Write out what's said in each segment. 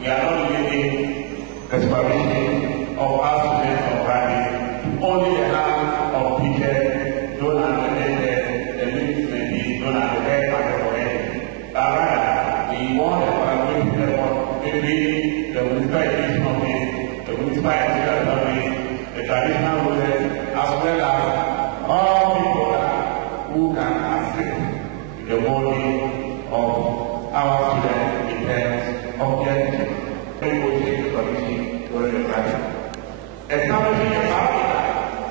We are not giving the supervision of our students or practice only the hands of teachers, don't understand the ministry, don't understand the way. Rather, we want the collaborative effort between the municipal education office, the municipal education service, the traditional rulers, as well as all people who can assist the molding of our students in terms of their teaching. Establishing a parameter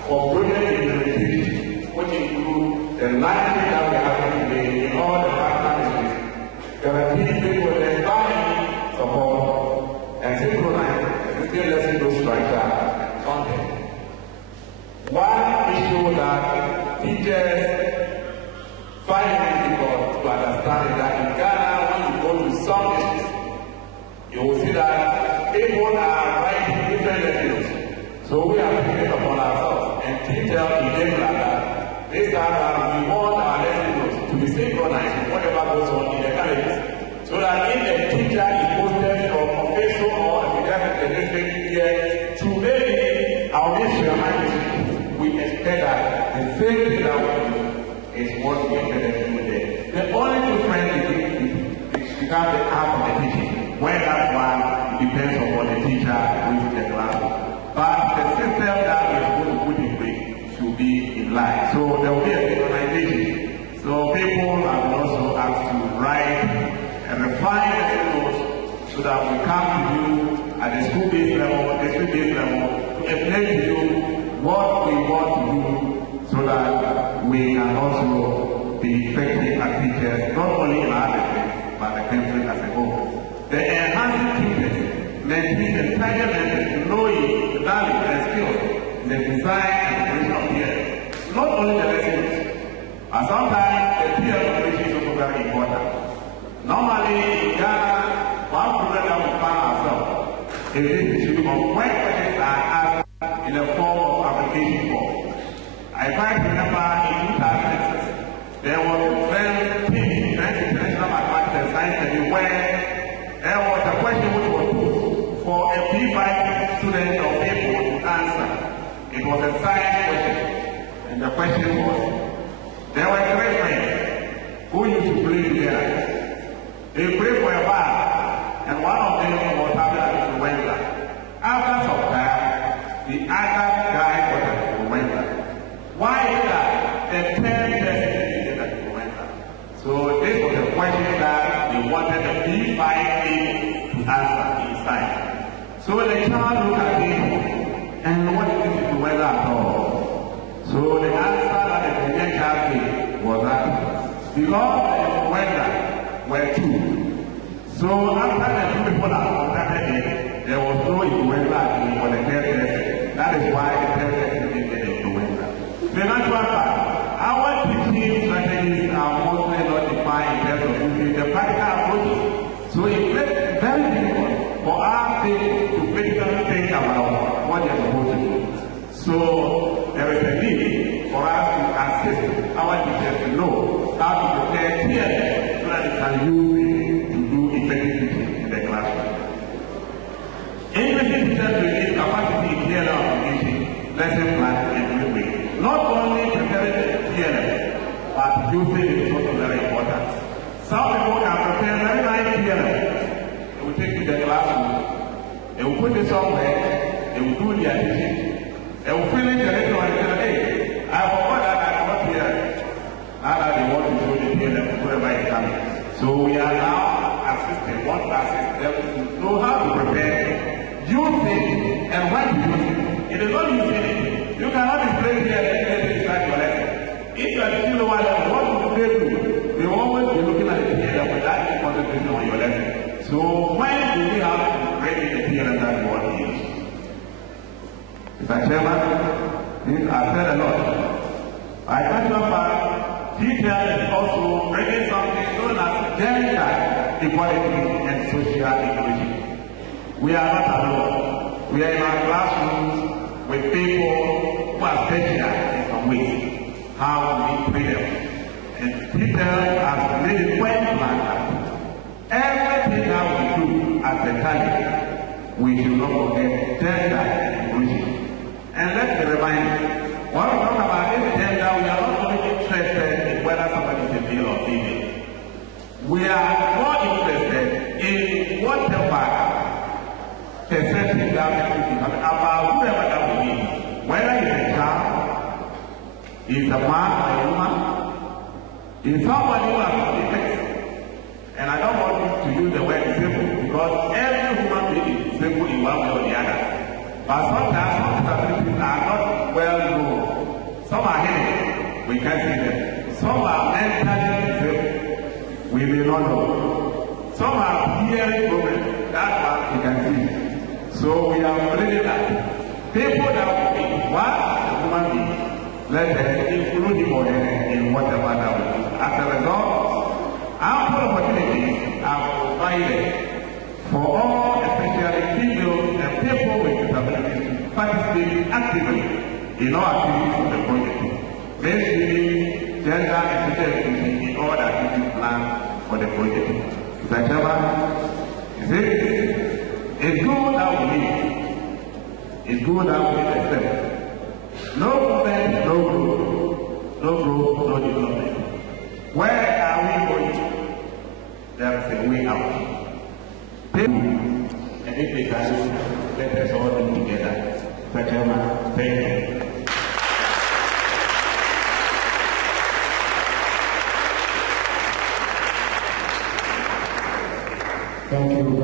for brilliant implementation, which includes the language that we have today in all the partner districts, guarantees people the value, support, and synchronize existing lesson goal structure and content. One issue that teachers find it difficult to understand is that in Ghana, when you go to some districts, you will see that people are writing different lessons. So we are taking it upon ourselves and teach them in general that this time we want our lessons to be synchronized with whatever goes on in the colleges. So that if the teacher is posted from official or academic district here to maybe our mission, we expect that the same thing that we do is what we expect to do there. The only difference is we have the art of the teaching. When that one depends upon the teacher who is in the classroom. But the system that we're going to put in place should be in line. So there will be a synchronization. So people are also asked to write and refine the rules so that we come to you at the school-based level, district-based level, to explain to you what we want to do so that we can also be effective as teachers, not only in our district, but the country as a whole. The enhanced teachers maintain the target and knowing the value and skills, the design and operation of peers. Not only the lessons, but sometimes the peer operation is also very important. Normally in Ghana, one problem that we find ourselves is this issue of when questions are asked in the form of application form. I try to remember in 2006, there was a very international mathematics and science study where there was a question which was put for a P5 student or people to answer. It was a science question. And the question was, there were three friends who used to play together. They played for a while, and one of them was having an influenza. After some time, the other guy got an influenza. Why is that? The 10 person did an influenza. So this was a question that they wanted the P5 to answer in science. So the child looked at it and what is this influenza at all? So the answer that the Kenyan child gave was that because the influenza were two. So after the two people that contacted it, there was no influenza for the third person. That is why the third person didn't get the influenza. The natural fact, our teaching strategies are mostly not defined in terms of using the practical approaches. So it's very difficult for our people to critically think about what they are supposed to do. So there is a need for us to assist our teachers to know how to prepare clearly so that they can use it to do effective teaching in the classroom. English teachers release capacity in clear application, lesson plan, and delivery. Not only preparing the TLM, but using it is also very important. Some people can prepare very nice TLM. They will take it to the classroom. They will put it somewhere. They will do their teaching. They will fill in the letter and say, hey, I forgot that I got here. Now that they want to show the TLM wherever it's coming. So we are now assisting, want to assist them to know how to prepare, use it, and when to use it. It is not using it. You cannot display here and anything inside your lesson. If you are teaching the one level, what do they do? They will always be looking at the TLM without concentration on your lesson. So when do we have to break the TLM that we want to use? Mr. Chairman, I've said a lot. I can't remember, TLM is also bringing something known as gender equality and social inclusion. We are not alone. We are in our classrooms with people who are special in some ways. How we treat them. And people have made it well planned out. Everything that we do as a target, we should not forget gender inclusion. And let me remind you, when we talk about this gender, we are not only interested in whether somebody is a male or female. We are more interested in whatever percentage that we have about whoever that we be, whether it's a child, it's a man or a woman, it's somebody who has a defect. And I don't want you to use the word disabled because every human being is disabled in one way or the other. But sometimes some disabilities are not well known. Some are hidden, we can't see them. Some are mentally disabled, we may not know. Some are hearing problems, that's what we can see. So we are bringing that people that will be one human being, let them include him or her in whatever that we do. As a result, ample opportunities are provided for all, especially females and people with disabilities, to participate actively in all activities of the project, mainstreaming gender and social inclusion in all activities planned for the project. Mr. Chairman, it's good that we live. It's good that we accept. No movement, no growth. No growth, no development. Where are we going? There is a way out. And if they can, let us all do together. Mr. Chairman, thank you. Thank you.